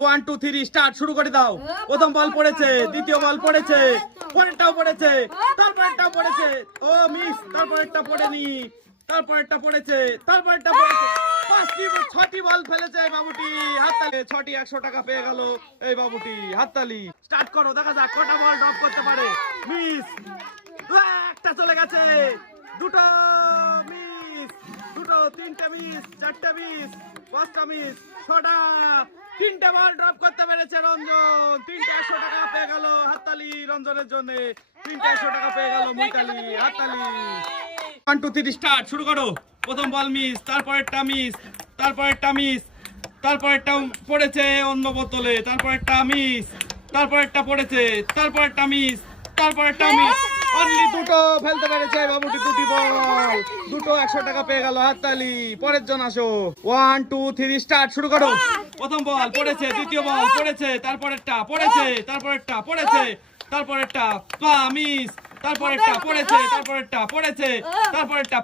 One two three start শুরু করে দাও। প্রথম বল পড়েছে দ্বিতীয় বল পড়েছে পরেরটাও পড়েছে তারপরেরটাও পড়েছে। ও মিস তারপরেরটা পড়েনি তারপরেরটা পড়েছে তারপরেরটা পড়েছে। পাঁচটি ছটি বল ফেলেছে বাবুটি হাততালি ছটি একশো টাকা পেয়ে গেল এই বাবুটি হাততালি। স্টার্ট করো দেখা যাক কটা বল ড্রপ করতে পারে। মিস একটা চলে গেছে। দুটো মিস দুটো তিনটে মিস চারটে মিস পাঁচটা মিস ছটা। তিনটে বল ড্রপ করতে পেরেছে রঞ্জন। তিনটে একশো টাকা পেয়ে গেল হাততালি রঞ্জনের জন্য। তিনটে একশো টাকা পেয়ে গেল মুইতালি হাততালি। ওয়ান টু থ্রি স্টার্ট শুরু করো। প্রথম বল মিস তারপরেরটা মিস তারপরেরটা মিস তারপরেরটা পড়েছে অন্য বোতলে, তারপরেরটা মিস তারপরেরটা পড়েছে, তারপরেরটা মিস তারপরেরটা মিস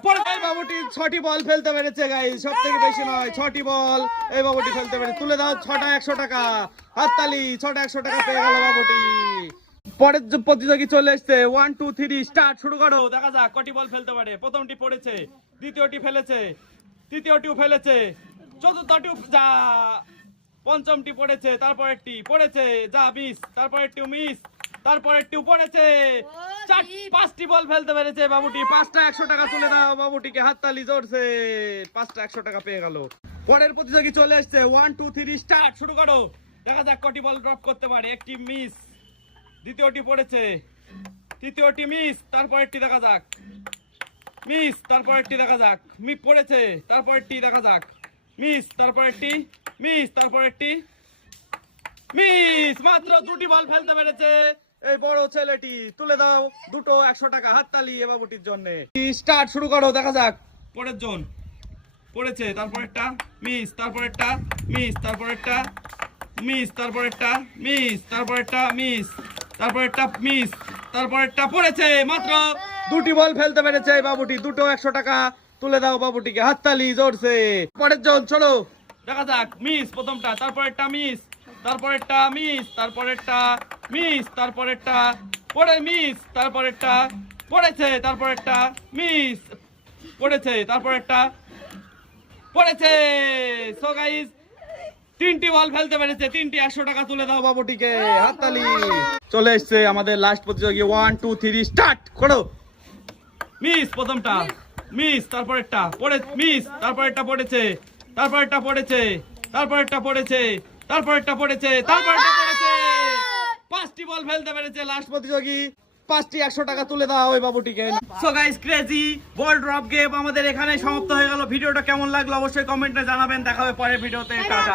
পড়েছে বাবুটি ছটি বল ফেলতে পেরেছে গাই সব থেকে বেশি নয়, ছটি বল। এই বাবুটি ফেলতে পেরেছে। তুলে দাও, ছটা একশো টাকা। হাততালি, ছটা একশো টাকা পেয়ে গেল বাবুটি। পরের প্রতিযোগী চলে এসছে ওয়ান টু থ্রি স্টার্ট শুরু করো। দেখা যাক কটি বল ফেলতে পারে। প্রথমটি পড়েছে দ্বিতীয়টি ফেলেছে তৃতীয়টিও ফেলেছে চতুর্থটি যা পঞ্চমটি পড়েছে তারপর তারপরেরটি পড়েছে যা মিস তারপরেরটিও মিস তারপরেরটিও পড়েছে। চার পাঁচটি বল ফেলতে পেরেছে বাবুটি। পাঁচটা একশো টাকা তুলে দাও বাবুটিকে হাততালি জোরছে পাঁচটা একশো টাকা পেয়ে গেল। পরের প্রতিযোগী চলে এসছে ওয়ান টু থ্রি স্টার্ট শুরু করো। দেখা যাক কটি বল ড্রপ করতে পারে। একটি মিস দ্বিতীয়টি পড়েছে। তৃতীয়টি মিস তারপরেরটি দেখা যাক। মিস তারপরেরটি দেখা যাক। মি পড়েছে, তারপরেরটি দেখা যাক। মিস তারপরেরটি মিস তারপরেরটি মিস মাত্র দুটি বল ফেলতে পেরেছে এই বড় ছেলেটি। তুলে দাও দুটো একশো টাকা হাততালি এ বাবুটির জন্য। স্টার্ট শুরু করো, দেখা যাক। পরের জন পড়েছে, তারপরেরটা মিস তারপরেরটা মিস তারপরেরটা মিস তারপরেরটা মিস তারপরেরটা মিস তারপরেরটা মিস তারপরেরটা পড়েছে মাত্র দুটি বল ফেলতে পেরেছে বাবুটি। দুটো একশো টাকা তুলে দাও বাবুটিকে। হাততালি জোরছে পরের জন চলো। দেখা যাক মিস প্রথমটা তারপরে তারপরেরটা মিস তারপরে তারপরেরটা মিস তারপরেরটা মিস তারপরেরটা পড়ে মিস তারপরে তারপরেরটা পড়েছে তারপরেরটা মিস পড়েছে তারপরেরটা পড়েছে। সো গাইস তিনটি বল ফেলতে পেরেছে। তিনটি একশো টাকা তুলে দাও বাবুটিকে। হাততালি। চলে এসছে আমাদের লাস্ট প্রতিযোগী। ওয়ান টু থ্রি স্টার্ট করো। মিস প্রথমটা। মিস তারপরেরটা পড়ে মিস তারপরেরটা পড়েছে। তারপরেরটা পড়েছে। তারপরেরটা পড়েছে। তারপরেরটা পড়েছে। তারপরেরটা পড়েছে। পাঁচটি বল ফেলতে পেরেছে লাস্ট প্রতিযোগী। পাঁচটি একশো টাকা তুলে দেওয়া ওই বাবুটিকে। So guys crazy ball drop game আমাদের এখানে সমাপ্ত হয়ে গেল। ভিডিওটা কেমন লাগল অবশ্যই কমেন্টে জানাবেন। দেখা হবে পরের ভিডিওতে। টাটা।